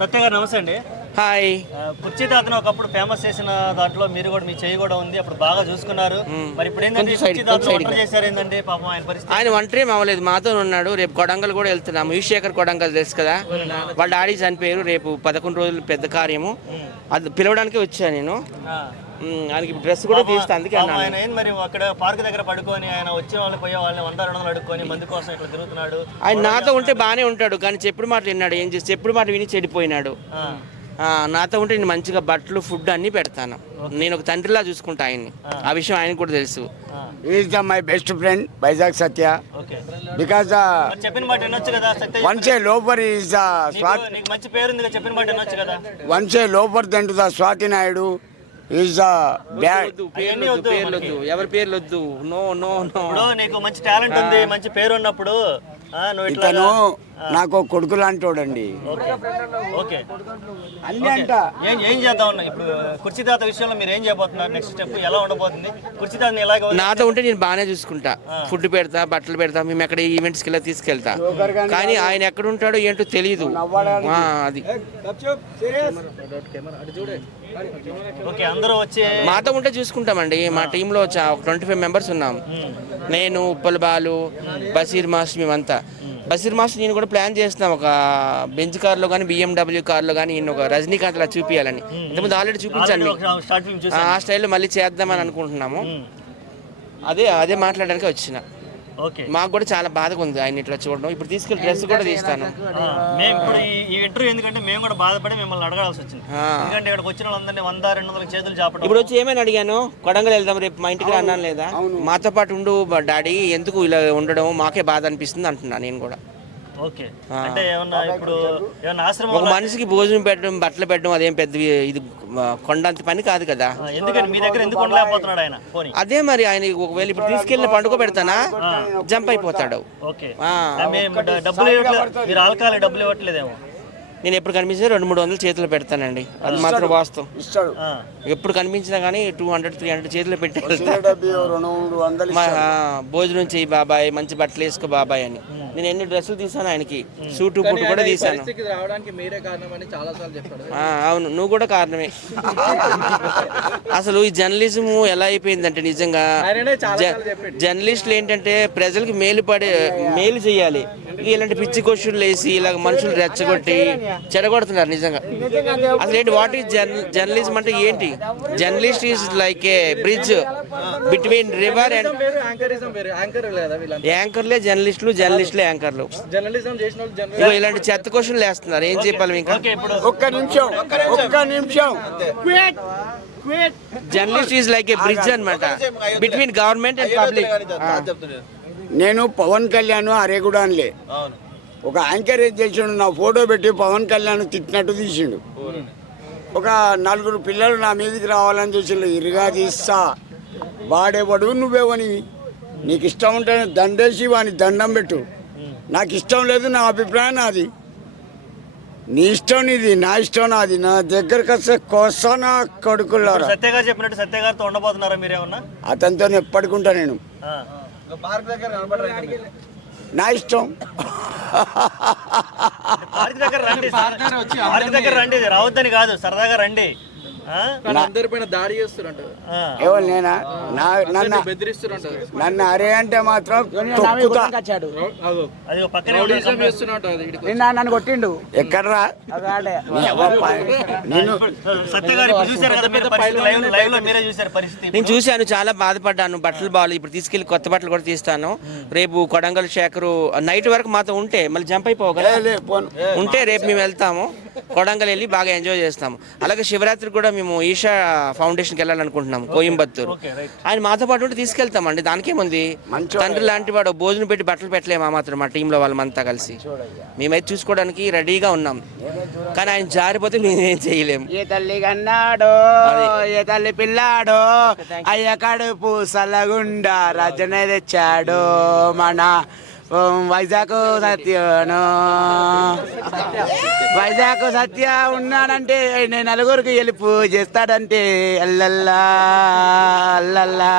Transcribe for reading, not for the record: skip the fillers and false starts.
సత్య గారు నమస్తే అండి. హాయ్. కుర్చీ తాతను ఒకప్పుడు ఫేమస్ చేసిన దాంట్లో మీరు కూడా మీ చేయి కూడా ఉంది, అప్పుడు బాగా చూసుకున్నారు. మరి ఇప్పుడు ఏంటంటే కుర్చీ తాతను వంట చేశారు ఏంటంటే పాపం ఆయన పరిస్థితి. ఆయన ఒంటరి అవ్వలేదు, మాతో ఉన్నాడు. రేపు కొడంగల్ కూడా వెళ్తున్నాము. ఈశేఖర్ కొడంగల్ తెలుసు కదా, వాళ్ళ డాడీ చనిపోయారు. రేపు 11 రోజులు పెద్ద కార్యము, అది పిలవడానికి వచ్చాను నేను. ఆయనకి డ్రెస్ కూడా తీస్తా, అందుకే ఆయన ఏంది మరి అక్కడ పార్క్ దగ్గర పడుకొని ఆయన వచ్చిన వాళ్ళు పోయే వాళ్ళని 100-200 అడుక్కొని మంది కోసం ఇట్లా తిరుగుతున్నాడు. ఆయన నాతో ఉంటే బాగానే ఉంటాడు, కానీ చెప్పుడు మాట విన్నాడు. ఏం చేసి చెప్పుడు మాట విని చెడిపోయినాడు. నాతో ఉంటే నేను మంచిగా బట్టలు ఫుడ్ అన్ని పెడతాను. నేను ఒక తండ్రిలా చూసుకుంటా ఆయన్ని. ఆ విషయం ఆయనకు కూడా తెలుసు. Is my best friend Vizag Satya. Because చెప్పిన మాట వినొచ్చు కదా Satya. Once a loafer is the నీకు మంచి పేరు ఉంది, చెప్పిన మాట వినొచ్చు కదా. Once a loafer then to the Swathi Naidu is the bad. ఎవరి పేర్లు వద్దు. No no no. నీకు మంచి టాలెంట్ ఉంది, మంచి పేరు ఉన్నప్పుడు ఇతను నాకు కొడుకు లాంటోడండి. ఓకే, ఏం చేద్దాం ఇప్పుడు కుర్చీ తాత విషయంలో మీరు ఏం చేయబోతున్నారు? నెక్స్ట్ స్టెప్ ఎలా ఉండబోతుంది? కుర్చీ తాతని ఎలాగ నాతో ఉంటే నేను బాగానే చూసుకుంటా, ఫుడ్ పెడతా, బట్టలు పెడతా, మేము ఎక్కడ ఈవెంట్స్కి వెళ్ళి తీసుకెళ్తా. కానీ ఆయన ఎక్కడ ఉంటాడో ఏంటో తెలియదు. అది అందరూ వచ్చి మాతో ఉంటే చూసుకుంటామండి. మా టీంలో 25 మెంబర్స్ ఉన్నాం. నేను, ఉప్పల్ బాలు, బషీర్ మాస్టర్, మేమంతా. బషీర్ మాస్టర్ నేను కూడా ప్లాన్ చేస్తున్నాం, ఒక బెంచ్ కార్లో కానీ BMW కార్లో కానీ నేను ఒక రజనీకాంత్ లా చూపించాలని. ఇంతకుముందు ఆల్రెడీ చూపించాను, ఆ స్టైల్లో మళ్ళీ చేద్దామని అనుకుంటున్నాము. అదే మాట్లాడడానికి వచ్చిన. మాకు కూడా చాలా బాధగా ఉంది ఆయన ఇట్లా చూడడం. ఇప్పుడు తీసుకెళ్ళి డ్రెస్ కూడా తీస్తాను. ఎందుకంటే మేము కూడా బాధపడి మిమ్మల్ని అడగాల్సి వచ్చింది. ఎందుకంటే ఇక్కడికి వచ్చిన వాళ్ళందరినీ 100-200 చేతులు చాపడం. ఇప్పుడు వచ్చి ఏమైనా అడిగాను, కొడంగల్ వెళ్దాం రేపు మా ఇంటికి అన్నాను లేదా, మాతో పాటు ఉండు డాడీ, ఎందుకు ఇలా ఉండడం మాకే బాధ అనిపిస్తుంది అంటున్నా నేను కూడా. ఒక మనిషికి భోజనం పెట్టడం, బట్టలు పెట్టడం అదేం పెద్ద ఇది కొండంత పని కాదు కదా. అదే మరి ఆయన ఒకవేళ ఇప్పుడు తీసుకెళ్ళిన పండుగ పెడతానా, జంప్ అయిపోతాడు. నేను ఎప్పుడు కనిపించినా 200-300 చేతులు పెడతానండి, అది మాత్రం వాస్తవం. ఎప్పుడు కనిపించినా కానీ 200-300 చేతులు పెట్టి భోజనం చెయ్యి బాబాయ్, మంచి బట్టలు వేసుకో బాబాయ్ అని. నేను ఎన్ని డ్రెస్సులు తీసాను ఆయనకి, సూటు బూటు కూడా తీసాను. అవును, నువ్వు కూడా కారణమే. అసలు ఈ జర్నలిజం ఎలా అయిపోయిందంటే, నిజంగా జర్నలిస్టులు ఏంటంటే ప్రజలకు మేలు చేయాలి. ఇలాంటి పిచ్చి క్వశ్చన్లు వేసి ఇలాగ మనుషులు రెచ్చగొట్టి చెడగొడుతున్నారు నిజంగా. అసలు ఏంటి, వాట్ ఈజ్ జర్నలిజం అంటే ఏంటి? Journalist is like a bridge between river and యాంకర్లే జర్నలిస్టులు, జర్నలిస్టులే యాంకర్లు. ఇలాంటి చెత్త క్వశ్చన్లు వేస్తున్నారు, ఏం చెప్పాలి ఇంకా? ఒక్క నిమిషం. Journalist is like a bridge అన్నమాట బిట్వీన్ గవర్నమెంట్ అండ్ పబ్లిక్. నేను పవన్ కళ్యాణ్ అరేగుడ అనిలే, ఒక యాంకర్ ఏం చేసిండు, నా ఫోటో పెట్టి పవన్ కళ్యాణ్ తిట్టినట్టు తీసిండు. ఒక 4 పిల్లలు నా మీదకి రావాలని చూసిండు, ఇరుగా తీస్తా. వాడేవాడు నువ్వేవని, నీకు ఇష్టం ఉంటే దండేసి వాని దండం పెట్టు. నాకు ఇష్టం లేదు, నా అభిప్రాయం నాది, నీ ఇష్టం నీది, నా ఇష్టం నాది. నా దగ్గరకు వస్తే కోస్తా నా కొడుకులారా. సత్యగారు చెప్పినట్టు సత్యగారితో ఉండబోతున్నారా మీరేమన్నా? అతనితో ఎప్పటికుంటా నేను, నా ఇష్టం. పార్క్ దగ్గర రండి, రావద్దని కాదు, సరదాగా రండి. అందరిపైన దాడి చేస్తున్నారు. ఎవరు నేనా? నన్ను అరే అంటే మాత్రం నన్ను కొట్టిండు. ఎక్కడరా నేను చూశాను, చాలా బాధపడ్డాను. బట్టలు బాగాలి, ఇప్పుడు తీసుకెళ్లి కొత్త బట్టలు కూడా తీస్తాను. రేపు కొడంగల్ శేఖరు నైట్ వరకు మాతో ఉంటే మళ్ళీ జంప్ అయిపోగల ఉంటే రేపు మేము వెళ్తాము, కొడంగల్ వెళ్ళి బాగా ఎంజాయ్ చేస్తాము. అలాగే శివరాత్రి కూడా మేము ఈషా ఫౌండేషన్కి వెళ్ళాలనుకుంటున్నాము, కోయంబత్తూరు. ఆయన మాతో పాటు ఉంటే తీసుకెళ్తామండి, దానికేముంది. తండ్రి లాంటి వాడు, భోజనం పెట్టి బట్టలు పెట్టలేము మాత్రం. మా టీంలో వాళ్ళమంతా కలిసి మేమైతే చూసుకోవడానికి రెడీగా ఉన్నాం. కానీ ఆయన జారిపోతే మేమేం చేయలేము. ఏ తల్లి కన్నాడో, ఏ తల్లి పిల్లాడో, అయ్య కడుపు సలగుండా రచన తెచ్చాడో మన వైజాగ్ సత్య ఉన్నాడంటే నేను నలుగురికి వెళ్ళి చేస్తాడంటే అల్లల్లా అల్లల్లా.